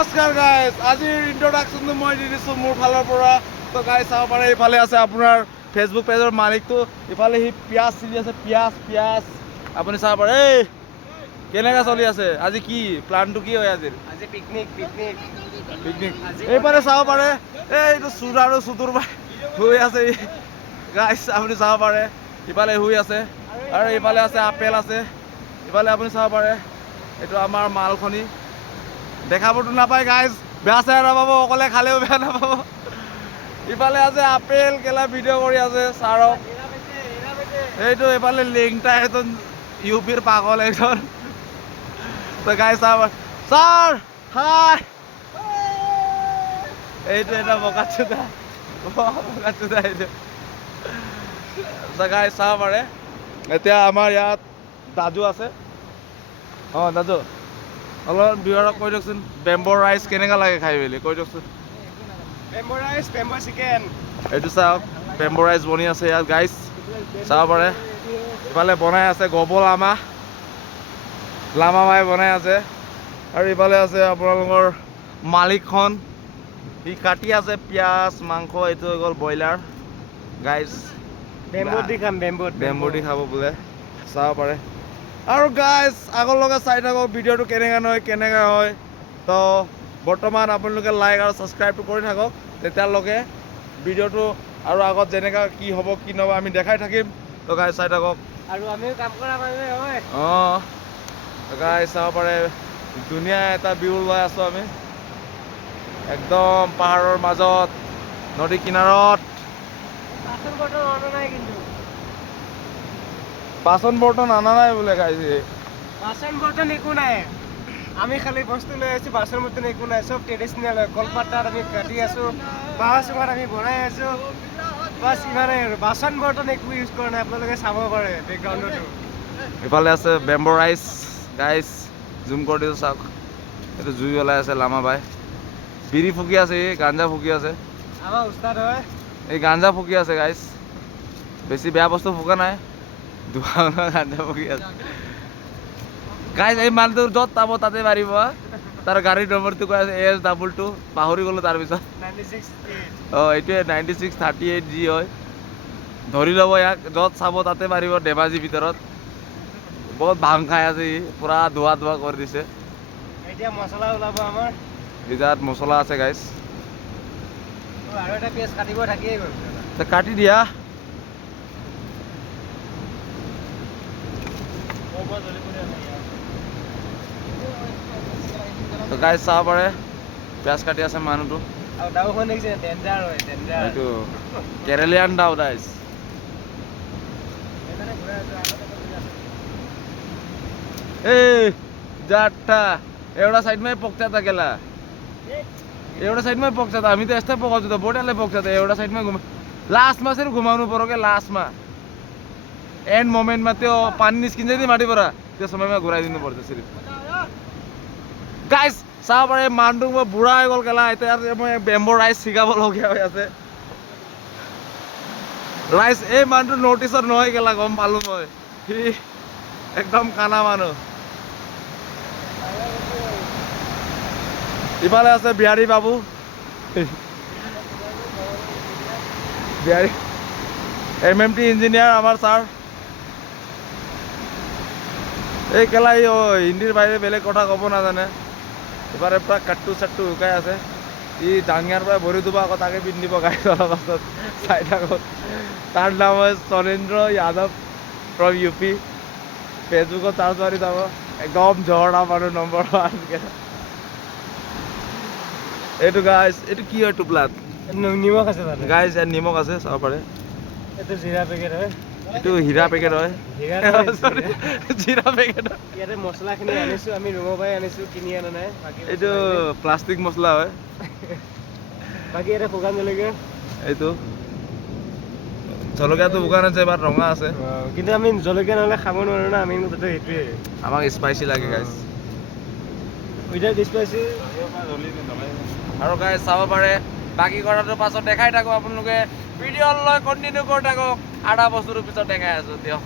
নমস্কাৰ গাইজ, আজিৰ ইন্ট্ৰডাকশ্যনটো মই দি দিছোঁ মোৰ ফালৰ পৰা। তো গাইজ চাব পাৰে, এইফালে আছে আপোনাৰ ফেচবুক পেজৰ মালিকটো, ইফালে সি পিঁয়াজ চিৰি আছে, পিঁয়াজ আপুনি চাব পাৰে। এই কেনেকৈ চলি আছে আজি, কি প্লানটো কি হয় আজিৰ? আজি পিকনিক। এইফালে চাব পাৰে, এইটো চুৰ আৰু চুতুৰ পাই শুই আছে গাইজ, আপুনি চাব পাৰে। ইফালে শুই আছে আৰু ইফালে আছে আপেল আছে, ইফালে আপুনি চাব পাৰে এইটো আমাৰ মালখনি। দেখাবতো নাপায় গাইজ, বেয়া চেয়া নাপাব, অকলে খালেও বেয়া নাপাব। ইফালে আছে আপেল কেলা ভিডিঅ' কৰি আছে ছাৰক। এইটো এইফালে লেংটা এজন ইউপিৰ পাগল এজন। তো গাইজ চাব, ছাৰ হাই। এইটো এটা বকাচোদা এইটো। গাইজ চাব পাৰে, এতিয়া আমাৰ ইয়াত দাজু আছে। অঁ দাজু, অলপ বিহাৰক কৈ দিয়কচোন বেম্ব' ৰাইচ কেনেকুৱা লাগে খাই মেলি, কৈ দিয়কচোন। Bamboo' rice, bamboo' chicken. এইটো চাওক, বেম্ব' ৰাইচ বনি আছে ইয়াত গাইজ, চাব পাৰে। ইফালে বনাই আছে গব লামা মাই বনাই আছে, আৰু ইফালে আছে আপোনালোকৰ মালিকখন, সি কাটি আছে পিঁয়াজ মাংস। এইটো হৈ গ'ল ব্ৰইলাৰ গাইজ, বেম্ব'ত দি খাম, বেম্ব' দি খাব বোলে, চাব পাৰে। আৰু গাইজ আগলৈকে চাই থাকক ভিডিঅ'টো কেনেকৈ হয়। তো বৰ্তমান আপোনালোকে লাইক আৰু ছাবস্ক্ৰাইবটো কৰি থাকক, তেতিয়ালৈকে ভিডিঅ'টো আৰু আগত যেনেকৈ কি হ'ব কি নহ'ব আমি দেখাই থাকিম। তো গাইজ চাই থাকক, আৰু আমিও কাম কৰা মানুহে হয়। অঁ গাইজ চাব পাৰে, ধুনীয়া এটা ভিউ লৈ আছোঁ আমি, একদম পাহাৰৰ মাজত, নদী কিনাৰত। বাচন বৰ্তন অনা নাই কিন্তু, বাচন বৰ্তন অনা নাই বোলে গাইজ। বাচন বৰ্তন একো নাই, আমি খালি বস্তু লৈ আছোঁ, বাচন বৰ্তন একো নাই, চব ট্ৰেডিচনেল হয়। কলপাতাত আমি কাটি আছোঁ, বাঁহ চুঙাত আমি বনাই আছোঁ, বাছ ইমানেই আৰু। বাচন বৰ্তন একো ইউজ কৰা নাই, আপোনালোকে চাব পাৰে বেকগ্ৰাউণ্ডতো। ইফালে আছে বেম্ব' ৰাইচ গাইজ, জুম কৰি দিছোঁ চাওক, এইটো জুই ওলাই আছে লামা বাই, বিড়ি ফুকি আছে, এই গাঞ্জা ফুকি আছে, আমাৰ উস্তাদ হয়। এই গাঞ্জা ফুকি আছে গাইজ, বেছি বেয়া বস্তু ফুকা নাই, গাঞ্জা ফুকি আছে গাইজ। এই মানুহটো য'ত পাব তাতে মাৰিব, তাৰ গাড়ীৰ নম্বৰটো কৈ আছে AS22, পাহৰি গ'লোঁ তাৰপিছত। 96 অঁ এইটোৱে 9638 যি হয়, ধৰি ল'ব ইয়াক, য'ত চাব তাতে মাৰিব। ধেমাজিৰ ভিতৰত বহুত ভাং খাই আছে, পূৰা ধোৱা কৰি দিছে। এতিয়া মছলা ওলাব আমাৰ, ইয়াত মছলা আছে গাইজ, আৰু এটা পিঁয়াজ কাটিব থাকিয়েই গ'ল। কাটি দিয়া। তো গাইজ চাব পাৰে, পিঁয়াজ কাটি আছে মানুহটো, আৰু দাওখন দেখিছে, ডেঞ্জাৰ হয়, ডেঞ্জাৰ। এইটো কেৰেলিয়ান দাও গাইজ। ए जाट्टा एउटा साइडमै पोख्छ त केला, एउटा साइडमै पोख्छ त, हामी त यस्तै पकाउँछु त, बोटाले पोख्छ त, एउटा साइडमै लास्टमा चाहिँ घुमाउनु पऱ्यो क्या, लास्टमा एन्ड मोमेन्टमा त्यो पानी निस्किन्छ नि माथिबाट, त्यो समयमा घुराइदिनु पर्छ सिर्फ। गाइज চাব পাৰে, মানুহটো মই বুঢ়া হৈ গ'ল কেলা, এতিয়া মই বেম্ব' ৰাইচ শিকাবলগীয়া হৈ আছে। ৰাইচ এই মানুহটো নটিচত নহয় কেলা, গম পালোঁ মই, সি একদম কানা মানুহ। ইফালে আছে বিহাৰী বাবু, বিহাৰী MMT ইঞ্জিনিয়াৰ আমাৰ ছাৰ। এই কেলা হিন্দীৰ বাহিৰে বেলেগ কথা ক'ব নাজানে, এবাৰে পূৰা কাট্টু চাট্টু শুকাই আছে। ই ডাঙিয়াৰ পৰা ভৰি দিব, আকৌ তাকে পিন্ধিব গাড়ী অলপ পাছত, চাই থাকক। তাৰ নাম হয় চনেন্দ্ৰ যাদৱ ফ্ৰম UP, ফেচবুকত চাৰ্চ মাৰি যাব, একদম জহৰা মানুহ নম্বৰ 1। এইটো গাইজ, এইটো কি হয় টোপলাত নিমখ আছে তাতে গাইজ, ইয়াত নিমখ আছে, চাব পাৰে। এইটো জিৰা পেকেট হয়, এইটো হীৰা পেকেট হয়, জিৰা পেকেট হয়। ইয়াতে মছলাখিনি আনিছোঁ আমি, ৰুমৰ পৰাই আনিছোঁ, কিনি অনা নাই। এইটো প্লাষ্টিক মছলা হয়। বাকী ইয়াতে শুকান জলকীয়া, এইটো জলকীয়াটো শুকান আছে, এবাৰ ৰঙা আছে, কিন্তু আমি জলকীয়া নহ'লে খাব নোৱাৰোঁ না, আমি তাতে সেইটোৱে আমাক স্পাইচি লাগে গাইজ। Without spicy. আৰু গাইজ চাব পাৰে, বাকী কৰাটো পাছত দেখাই থাকোঁ, আপোনালোকে ভিডিঅ' লৈ কণ্টিনিউ কৰি থাকক, আধা বস্তুটোৰ পিছত দেখাই আছোঁ দিয়ক।